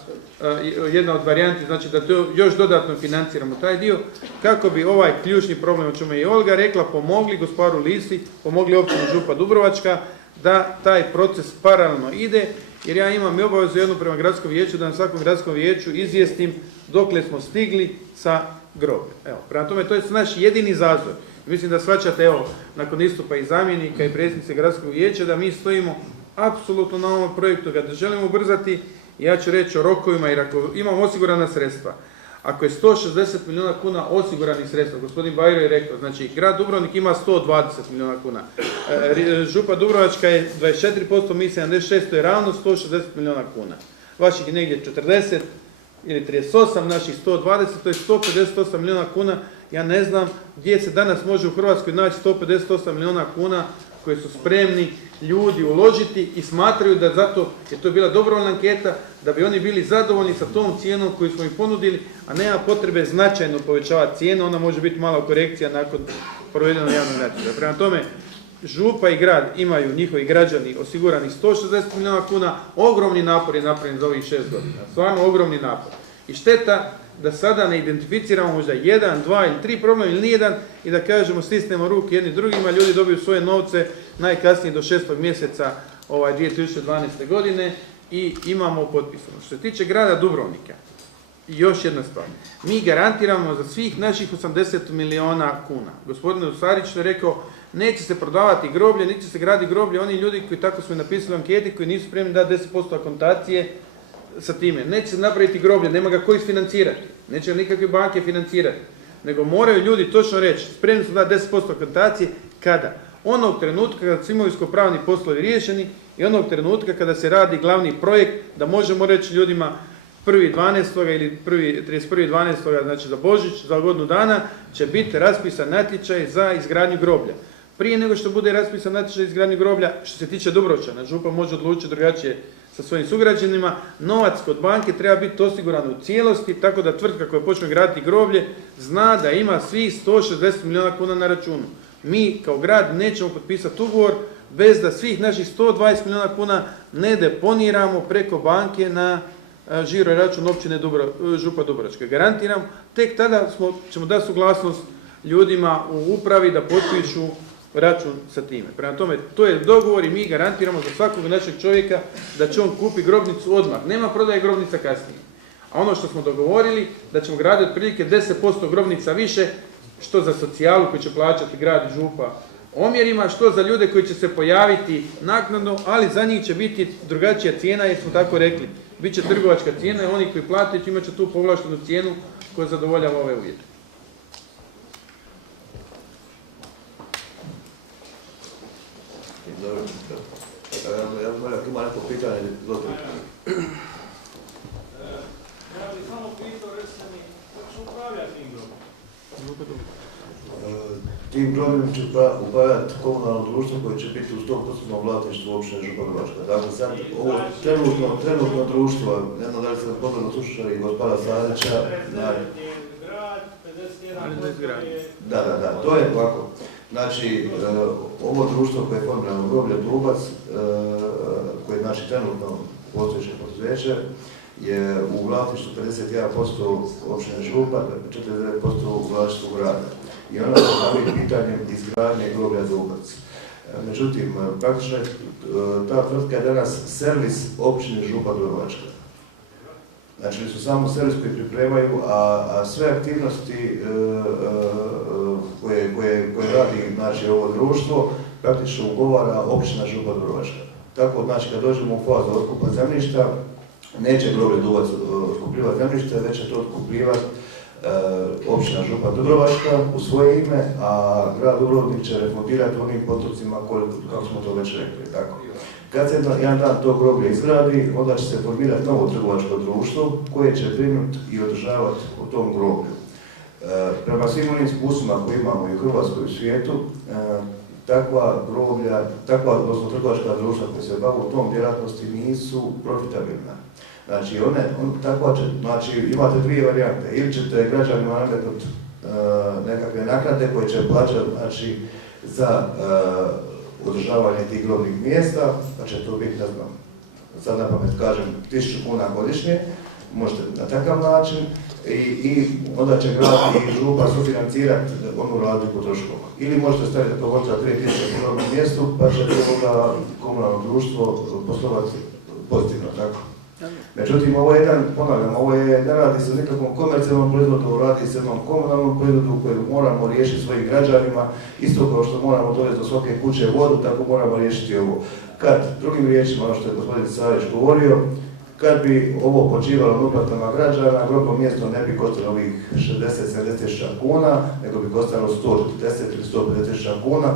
jedna od varijanti, znači da to još dodatno financiramo taj dio, kako bi ovaj ključni problem, o čemu je i Olga rekla, pomogli gospodaru Lisi, pomogli općinu Župa Dubrovačka, da taj proces paralelno ide, jer ja imam i obavezu jednu prema gradskom vijeću, da na svakom gradskom vijeću izvijestim dokle smo stigli sa grobljem. Evo, prema tome, to je naš jedini zazor. Mislim da shvaćate, evo, nakon istupa i zamjenika i predsjednice gradskog vijeća, da mi stojimo apsolutno na ovom projektu, ga da želimo ubrzati. Ja ću reći o rokovima, jer ako imamo osigurana sredstva, ako je 160 milijuna kuna osiguranih sredstva, gospodin Bajro je rekao, znači grad Dubrovnik ima 120 milijuna kuna, Župa Dubrovačka je 24%, mi 76, to je ravno 160 milijuna kuna. Vaših je negdje 40 ili 38, naših 120, to je 158 milijuna kuna. Ja ne znam gdje se danas može u Hrvatskoj naći 158 milijuna kuna koji su spremni ljudi uložiti i smatraju da zato, jer to je bila dobrovoljna anketa, da bi oni bili zadovoljni sa tom cijenom koju smo im ponudili, a nema potrebe značajno povećavati cijenu, ona može biti mala korekcija nakon provedenog javnog natječaja. Prema tome, Župa i grad imaju, njihovi građani, osigurani 160 milijuna kuna, ogromni napor je napravljen za ovih 6 godina, stvarno ogromni napor. I šteta da sada ne identificiramo možda 1, 2 ili 3 problema ili nijedan i da kažemo stisnemo ruke jedni drugima, ljudi dobiju svoje novce najkasnije do 6. mjeseca 2012. godine i imamo potpisano. Što se tiče grada Dubrovnika, još jedna stvar. Mi garantiramo za svih naših 80 milijuna kuna. Gospodin Usarić je rekao, neće se prodavati groblje, neće se graditi groblje, oni ljudi koji, tako smo napisali u anketi, koji nisu spremni dati 10% akontacije sa time. Neće se napraviti groblje, nema ga ko isfinancirati. Neće nikakve banke financirati. Nego moraju ljudi točno reći, spremni su dati 10% akontacije, kada? Onog trenutka kada su imovinsko-pravni poslovi riješeni i onog trenutka kada se radi glavni projekt, da možemo reći ljudima 1.12. ili 31.12. znači za Božić, za godinu dana, će biti raspisan natječaj za izgradnju groblja. Prije nego što bude raspisan natječaj za izgradnju groblja, što se tiče Dubrovčana, župa može odlučiti drugačije sa svojim sugrađanima, novac kod banke treba biti osiguran u cijelosti, tako da tvrtka koja počne graditi groblje zna da ima svih 160 milijuna kuna na računu. Mi kao grad nećemo potpisati ugovor bez da svih naših 120 milijuna kuna ne deponiramo preko banke na žiro račun općine Župa Dubrovačka. Garantiram, tek tada ćemo dati suglasnost ljudima u upravi da potpišu račun sa time. Prema tome, to je dogovor i mi garantiramo za svakog našeg čovjeka da će on kupi grobnicu odmah. Nema prodaje grobnica kasnije. A ono što smo dogovorili, da ćemo graditi otprilike 10% grobnica više, što za socijalu koji će plaćati grad i župa omjerima, što za ljude koji će se pojaviti naknadno, ali za njih će biti drugačija cijena, jer smo tako rekli. Biće trgovačka cijena i oni koji plate imat će tu povlaštenu cijenu koja zadovoljava ove uvjete. Dobro. Ja bih molio, ako ima neko pitanje, izvolite. Ja bih samo pitao, recite mi, kako će upravljati tim grobom? Tim grobom će upravljati komunalno društvo koje će biti u 100% vlasništvu općine Župa Dubrovačka. Dakle, sad ovo trenutno društvo, ne znam da li ste potrebno slušali gospoda Sladića. Grad, 51% je... Da, to je ovako. Znači, ovo društvo koje je formirano groblje Dubac, koje je znači trenutno postojeće poduzeće, je u vlasništvu 51% općine Župa, 49% u vlasništvu grada. I ona se bavi pitanjem izgradnje groblja Dubac. Međutim, praktično ta tvrtka je danas servis općine Župa Dubrovačka. Znači, su samo servis koji pripremaju, a sve aktivnosti koje radi znači, ovo društvo praktično ugovara općina Župa Dubrovačka. Tako, znači, kad dođemo u fazu otkupa zemljišta, neće groblje Dubac otkupljivati zemljište, već će to otkupljivati općina Župa Dubrovačka u svoje ime, a grad Dubrovnik će refundirati onim postupcima kako smo to već rekli. Tako. Kad se jedan dan to groblje izgradi, onda će se formirati novo trgovačko društvo koje će brinuti i održavati u tom groblju. Prema svim onim iskustvima koje imamo i u Hrvatskoj i u svijetu, takva groblja, odnosno trgovačka društva koja se bave u tom djelatnosti nisu profitabilna. Znači, imate dvije varijante. Ili ćete građanima nametnuti nekakve naknade koje će plaćati za održavanje tih grobnih mjesta, pa će to biti, ne znam, sad na pamet kažem, 1000 kuna godišnje, možete na takav način, i onda će grad i župa sufinancirati onu razliku troškova. Ili možete staviti da to košta 3000 na grobnom mjestu, pa će onda komunalno društvo poslovati pozitivno, tako. Međutim, ovo je ne radi se o nikakvom komercijalnom proizvodu, radi se o jednom komunalnom proizvodu koju moramo riješiti svojim građanima, isto kao što moramo dovesti do svake kuće vodu, tako moramo riješiti ovo. Kad, drugim riječima, ono što je gospodin Savić govorio, kad bi ovo počivalo na uplatama građana, grobno mjesto ne bi koštalo ovih 60-70 tisuća kuna, nego bi koštalo 140 ili 150 tisuća kuna,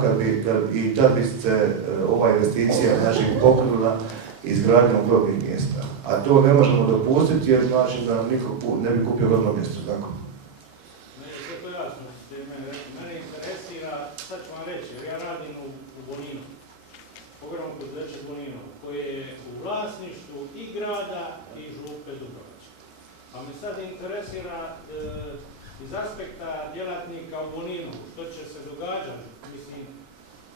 i tad bi se ova investicija pokrenula izgradnjom grobnih mjesta. A to ne možemo dopustiti jer znači da nam niko ne bi kupio grobno mjesto, tako? Meni je to jasno, mene interesira, sad ću vam reći, jer ja radim u Boninu, ogromno poduzeće Bonino, koje je u vlasništvu i grada i župe Dubrovačke. Pa me sad interesira iz aspekta djelatnika u Boninu, što će se događati, mislim,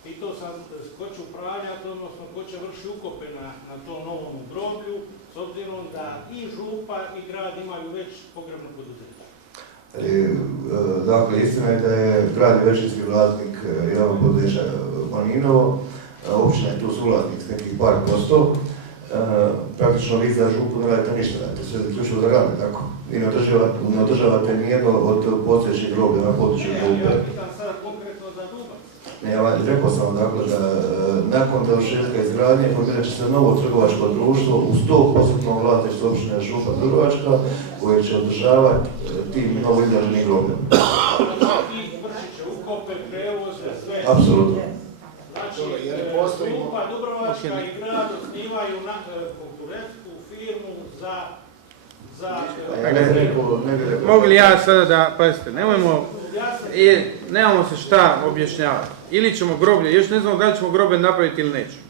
pitao sam ko će upravljati, odnosno ko će vršiti ukope na tom novom groblju, s obzirom da i župa i grad imaju već pogrebno poduzeće. Dakle, istina je da je grad većinski vlasnik javnog poduzeća Boninovo, općina je tu suvlasnik s nekih par posto. Praktično vi za župu ne radite ništa, radite sve isključivo za grad, tako? Vi ne održavate nijedno od postojećih groblja na području župe. Ja pitam sada konkretno za Dubac. Rekao sam dakle da nakon završetka izgradnje formirat će se novo trgovačko društvo u 100% vlasništvu općine Župa Dubrovačka koje će održavati tim novo izgrađenim grobljem. I vršit će ukope, prevoze, sve. Apsolutno. Znači, Župa Dubrovačka i grad osnivaju konkurentsku firmu za... Mogu li ja sada da, pazite, nemamo se šta objašnjavati. Ili ćemo groblje, još ne znamo da li ćemo groblje napraviti ili nećemo.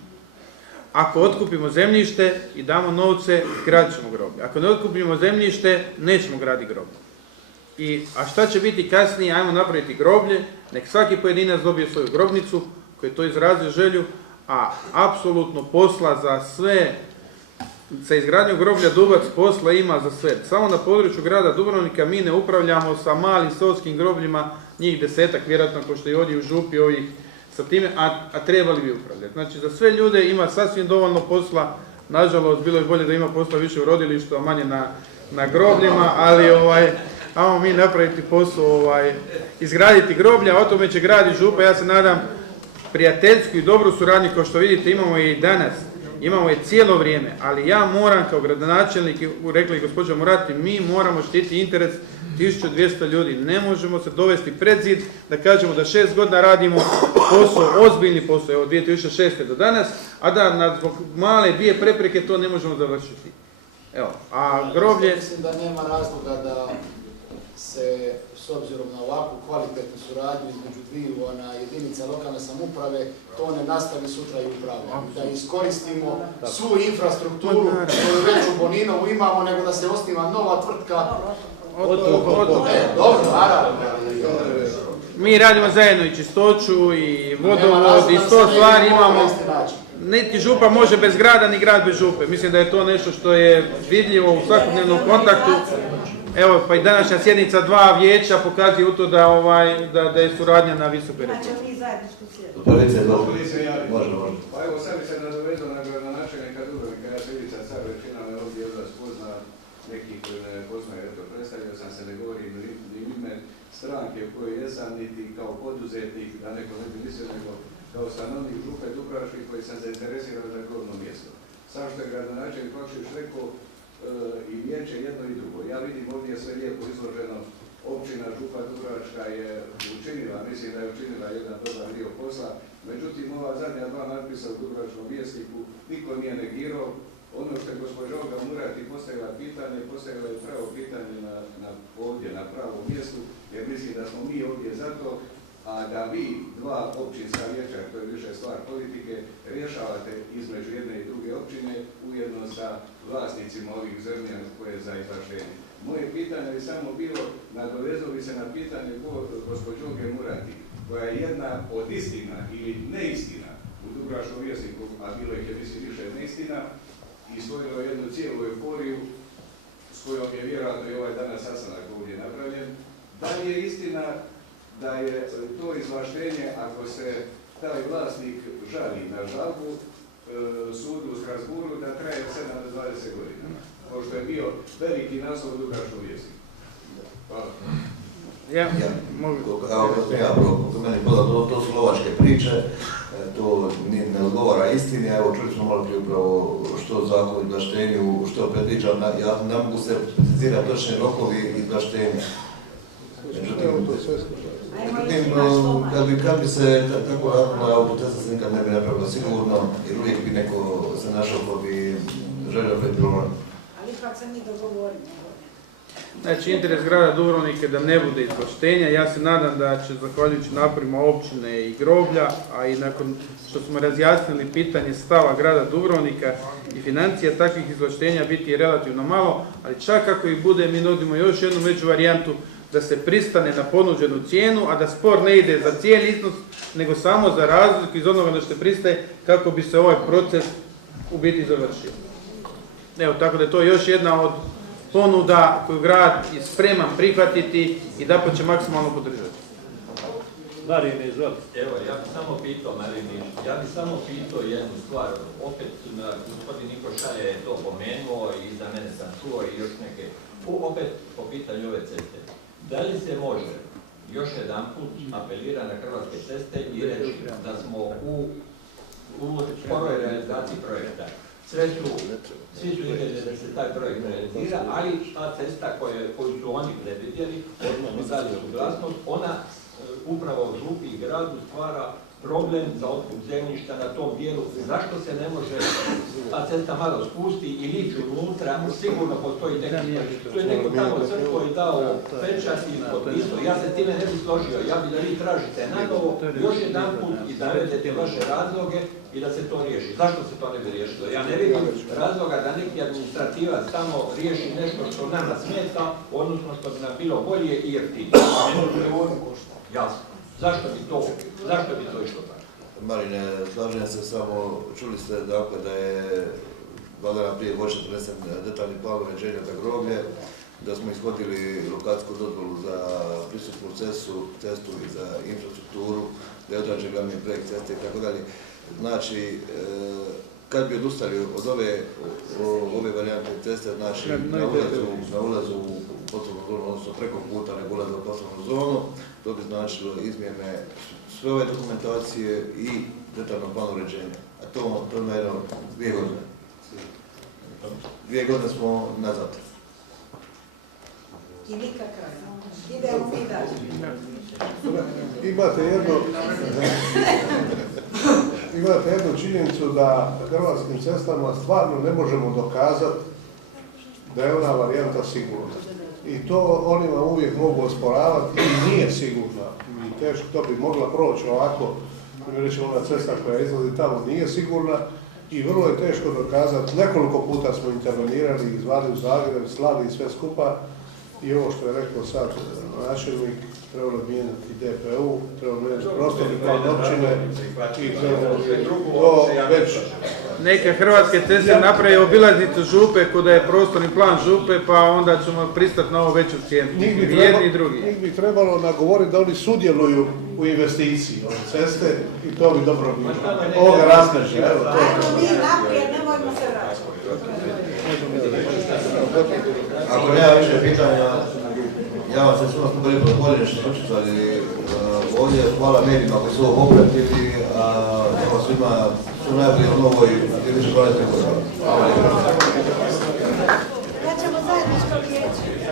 Ako otkupimo zemljište i damo novce, gradit ćemo groblje. Ako ne otkupimo zemljište, nećemo graditi groblje. A šta će biti kasnije, ajmo napraviti groblje, nek svaki pojedinac dobije svoju grobnicu, koji je to izrazio želju, a apsolutno posla za sve, sa izgradnjom groblja Dubac posla ima za sve. Samo na području grada Dubrovnika mi ne upravljamo sa malim sovskim grobljima, njih 10-ak, vjerojatno ko što je ovdje u župi ovih sa time, a trebali bi upravljati. Znači za sve ljude ima sasvim dovoljno posla, nažalost bilo je bolje da ima posla više u rodilištu, a manje na grobljima, ali ajmo mi napraviti posao, izgraditi groblja, o tome će grad i župa, ja se nadam, prijateljsku i dobru suradnju, kao što vidite imamo je i danas. Imamo je cijelo vrijeme, ali ja moram kao gradonačelnik, rekli gospođa Murati, mi moramo štiti interes 1200 ljudi. Ne možemo se dovesti pred zid da kažemo da 6 godina radimo posao, ozbiljni posao, od 2006. do danas, a da zbog male 2 prepreke to ne možemo završiti. Evo, a groblje... Mislim da nema razloga da se, s obzirom na ovakvu kvalitetnu suradnju između dviju jedinica lokalne samouprave, to ne nastavi sutra i upravljanje. Da iskoristimo svu infrastrukturu koju već u Boninovu imamo, nego da se osniva nova tvrtka. Dobro, naravno. Mi radimo zajedno i čistoću, i vodovod, i 100 stvari imamo. Niti župa može bez grada, ni grad bez župe. Mislim da je to nešto što je vidljivo u svakodnevnom kontaktu. Evo, pa i današnja sjednica 2 vijeća pokazuje u to da je suradnja na visokoj razini. Znači, mi zajedničku sjednicu. Može. Pa evo, sad bi se nadovezao na gradonačelnika Dubrovnika, ja se Ivica Car, većina me ovdje od vas pozna, neki koji me poznaju, eto, predstavio sam se, ne govorim ni ime stranke u kojoj jesam, niti kao poduzetnik, da neko ne bi mislio, nego kao stanovnik Župe Dubrovačke koji sam zainteresirao za grobno mjesto. Samo što je gradonačelnik Lokšić rekao, i vijeće jedno i drugo. Ja vidim ovdje sve lijepo izloženo općina Župa Dubrovačka je učinila, mislim da je učinila jedan dobar dio posla, međutim ova zadnja dva natpisa u Dubrovačkom vjesniku niko nije negirao. Ono što je gospođa Olga Murati postavila je pravo pitanje ovdje na pravom mjestu, jer mislim da smo mi ovdje zato, a da vi dva općinska vijeća, to je više stvar politike, rješavate između jedne i druge općine ujedno sa vlasnicima ovih zemlja koje je za izvlaštenje. Moje pitanje je samo bilo, nadovezalo bi se na pitanje gospođe Olge Murati, koja je jedna od istina ili neistina u Dubrovačkom vjesniku, a bilo ih je mislim više neistina, i stvorilo jednu cijelu euforiju s kojom je vjerojatno i ovaj danas sastanak ovdje napravljen. Da li je istina da je to izvlaštenje, ako se taj vlasnik žali na žalbu sudu u Strasburu, da traje 7 do 20 godina, kao što je bio veliki naslov u Dubrovačkom vjesniku? Hvala. Kako meni podao, to su lovačke priče, to ne odgovara istini. Evo, čuli smo malo prije upravo što zakon o izvlaštenju, što predviđa, ja ne mogu se precizirati točni rokovi izvlaštenja. Međutim, kad bi se tako radila autocesta, se nikad ne bi napravila sigurno, jer uvijek bi neko se našao ko bi želio pred problem. Ali ipak se mi dogovorimo. Znači, interes grada Dubrovnika je da ne bude izvlaštenja. Ja se nadam da će, zahvaljujući naporima općine i groblja, a i nakon što smo razjasnili pitanje stava grada Dubrovnika i financija, takvih izvlaštenja biti relativno malo, ali čak ako ih bude, mi nudimo još jednu među varijantu da se pristane na ponuđenu cijenu, a da spor ne ide za cijeli iznos, nego samo za razliku iz onoga na što se pristaje, kako bi se ovaj proces u biti završio. Evo, tako da je to još jedna od ponuda koju grad je spreman prihvatiti i da pa će maksimalno podržati. Marin, izvolite. Evo, ja bih samo pitao jednu stvar. Opet, gospodin Nikoša je to pomenuo i za mene sam čuo i još neke. Opet, po pitanju ove ceste. Da li se može još jedan put apelira na Hrvatske ceste i reći da smo u skoroj realizaciji projekta? Sve su, svi su vidjeli da se taj projekt realizira, ali ta cesta koju su oni predvidjeli, odnosno dali suglasnost, ona upravo u župi i gradu stvara problem za otkup zemljišta na tom dijelu. Zašto se ne može ta cesta malo spusti i ići unutra? Sigurno postoji neki. To je neko tamo crkvo i dao pečat i potpisao. Ja se time ne bi složio. Ja bi da vi tražite nanovo još jedan put i navedete vaše razloge i da se to riješi. Zašto se to ne bi riješilo? Ja ne vidim razloga da neki administrativac tamo riješi nešto što nama smeta, odnosno što bi nam bilo bolje i jeftinije. Jasno. Zašto bi to išlo tako? Marine, slažem se, samo čuli ste dakle da je 2 dana prije Voća donesen detaljni plan uređenja za groblje, da smo ishodili lokacijsku dozvolu za pristupnu cestu i za infrastrukturu, da je odrađen glavni projekt ceste i tako dalje. Znači, kad bi odustali od ove varijante ceste, znači na ulazu u poslovnu zonu, odnosno preko puta nego ulazu u poslovnu zonu, to bi značilo izmjene sve ove dokumentacije i detaljnog plana uređenja. A to je na jedno 2 godine. 2 godine smo nazad. I nikak kraj. Idemo mi dalje. Imate jednu činjenicu da Hrvatskim cestama stvarno ne možemo dokazati da je ona varijanta sigurna. I to oni vam uvijek mogu osporavati i nije sigurna. I teško to bi mogla proći ovako, recimo ona cesta koja izlazi tamo nije sigurna i vrlo je teško dokazati. Nekoliko puta smo intervenirali, izvali u Zagreb, slali i sve skupa. I ovo što je rekao sad načelnik, trebalo mijenjati DPU, trebalo mijenjati prostorni plan općine i to već. Neke Hrvatske ceste napravi obilaznicu župe kuda je prostorni plan župe, pa onda ćemo pristati na ovo veću cijenu. Jedni i drugi. Njih bi trebalo nagovoriti da oni sudjeluju u investiciji ove ceste i to bi dobro bilo. Ovoga rasteže. Ajmo mi naprijed, nemojmo se vraćati. Ako nema više pitanja, ja vam se svima skupa lijepo zahvaljujem što ste učestvovali ovdje. Hvala medijima koji su ovo popratili, a svima su najbolji u novoj 2012. godini. Ja ćemo zajedničko vijeće.